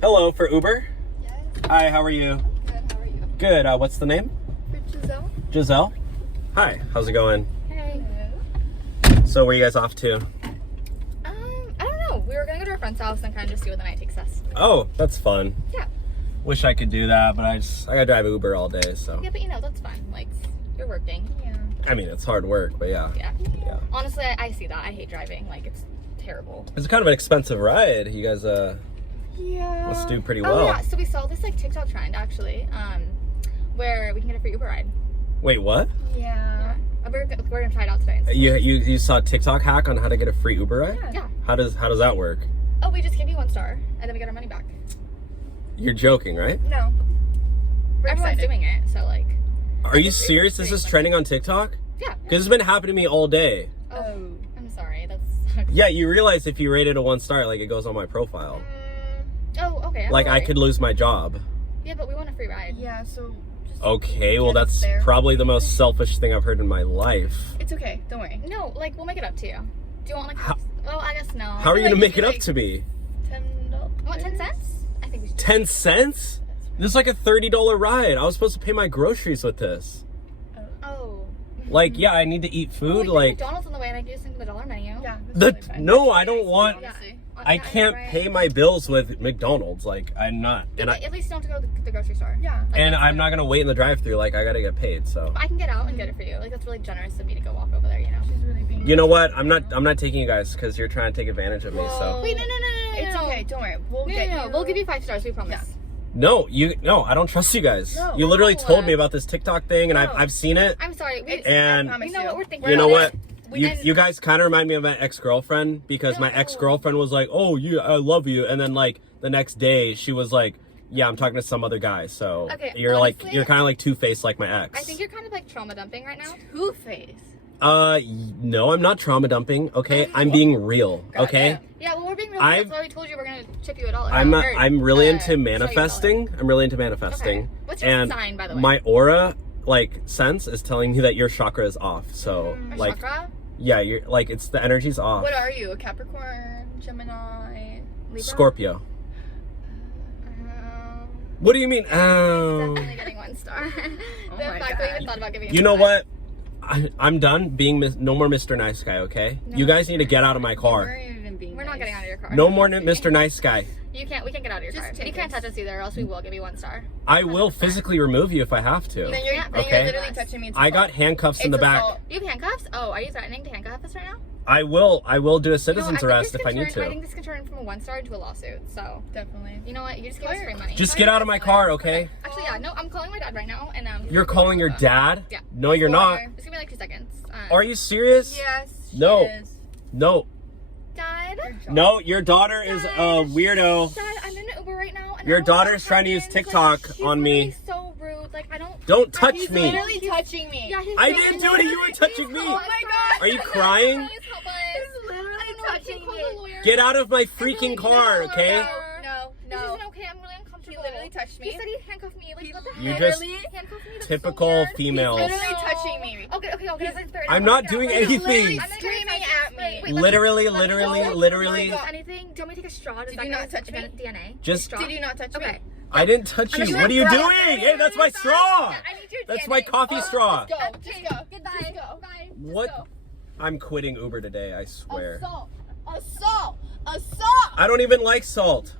Hello, for Uber? Yes. Hi, how are you? Good, how are you? Good, what's the name? Giselle. Giselle? Hi, how's it going? Hey. So where are you guys off to? I don't know. We were gonna go to our friend's house and kind of just see where the night takes us. Oh, that's fun. Yeah. Wish I could do that, but I gotta drive Uber all day, so. Yeah, but that's fun. Like, you're working. Yeah. I mean, it's hard work, but yeah. Yeah. Honestly, I see that. I hate driving. Like, it's terrible. It's kind of an expensive ride. You guys, Yeah. must do pretty well. Oh, yeah. So we saw this, like, TikTok trend, actually, where we can get a free Uber ride. Wait, what? Yeah. We're gonna try it out today. You saw a TikTok hack on how to get a free Uber ride? Yeah. How does that work? Oh, we just give you 1 star, and then we get our money back. You're joking, right? No. Everyone's doing it, so, like... Are you serious? This is trending on TikTok? Yeah. Because it's been happening to me all day. Oh, I'm sorry. That sucks. Yeah, you realize if you rate it a 1 star, like, it goes on my profile. Oh, okay. I'm Like, sorry. I could lose my job. Yeah, but we want a free ride. Yeah, so... Just Okay, well, get us that's there. probably the most selfish thing I've heard in my life. It's okay, don't worry. No, like, we'll make it up to you. Do you want, like... How- Well, I guess no. How are you like, gonna make it like- up to me? $10. You want 10 cents? I think we should. 10 cents? This is like a $30 ride. I was supposed to pay my groceries with this. Oh. Like, yeah, I need to eat food. Well, Like, McDonald's on the way, and I can just think of the dollar menu. Yeah, the that's totally fine. no, I don't want. Honestly. I can't pay my bills with McDonald's. Like, I'm not, Yeah, and but at least you don't have to go to the grocery store. Yeah. Like, and that's I'm good. not gonna wait in the drive-thru. Like, I gotta get paid. So, But I can get out and get it for you. Like, that's really generous of me to go walk over there, you know? She's really being... you know what? I'm not taking you guys because you're trying to take advantage of me. So, Wait, no. It's okay, don't worry. We'll get you... We'll give you 5 stars, we promise. no, I don't trust you guys. No. You literally No. told me about this TikTok thing, and No. I've seen it. I'm sorry. We, And- I promise you know what we're thinking? You know what? We- You guys kind of remind me of my ex-girlfriend because my No. ex-girlfriend was like, "Oh, I love you," and then like the next day she was like, "Yeah, I'm talking to some other guy." So Okay, you're honestly, you're kind of like two-faced like my ex. I think you're kind of like trauma dumping right now. Two-Face. No, I'm not trauma dumping. Okay, I'm being real. Okay, Yeah, well, we're being real. I've- That's why we told you we're gonna chip you $1. I'm really into show you manifesting. I'm really into manifesting. Okay. What's your And sign, by the way? my aura, like sense, is telling me that your chakra is off. So Our like, chakra? yeah, you're like it's the energy's off. What are you? A Capricorn? Gemini? Libra? Scorpio. Um, What do you mean? Oh. Definitely getting 1 star. Oh The my fact that we God. even thought about giving You know what? I'm done being no more Mr. Nice Guy, okay? You guys need to get out of my car. We're not getting out of your car. No more Mr. Nice Guy. We can't get out of your Just car. take You can't us. touch us either, or else we will give you 1 star. I will physically remove you if I have to. Then you're, Yeah, then okay. you're literally touching me. It's I got assault. handcuffs in It's the back. assault. You have handcuffs? Oh, are you threatening to handcuff us right now? I will do a You know, citizen's think arrest this if I could need turn- I to. think this can turn from a 1 star to a lawsuit. So, Definitely. you know what? You just give us free money. Just get out of my car, okay? Actually, yeah. No, I'm calling my dad right now, and You're calling your dad? Yeah. No, you're not. Just give me like 2 seconds. Are you serious? Yes. she No. is. No. Dad? No, your daughter is a weirdo. Dad, I'm in an Uber right now. And Your I don't know daughter what is trying to use happened. TikTok She's on me. literally so rude. Like, I don't. Don't touch He's me. literally touching me. Yeah, he's I so didn't do it, you were touching me. Oh my God. Are you crying? Please help us. He's literally I don't know, touching call me. the lawyer. Get out of my freaking car, okay? No. This isn't okay. I'm really uncomfortable. He literally touched me. He said he handcuffed me. Like, what the You heck? just Handcuffed me? That's typical so weird. females. He's literally touching me. Okay. That's inspired. I'm not doing He's anything. literally I'm gonna screaming touch at you. me. Wait, let Literally, let me literally, go. literally. Is anything? Do you want me to take a straw? Does Did that you go not touch me? DNA? Just- Straw? Did you not touch me? Okay. I didn't touch you. What are you doing? Hey, that's my straw. I need your That's DNA. my coffee straw. Just go. Just go. Goodbye. Just go. Bye. What? I'm quitting Uber today, I swear. Assault. Assault. Assault. I don't even like salt.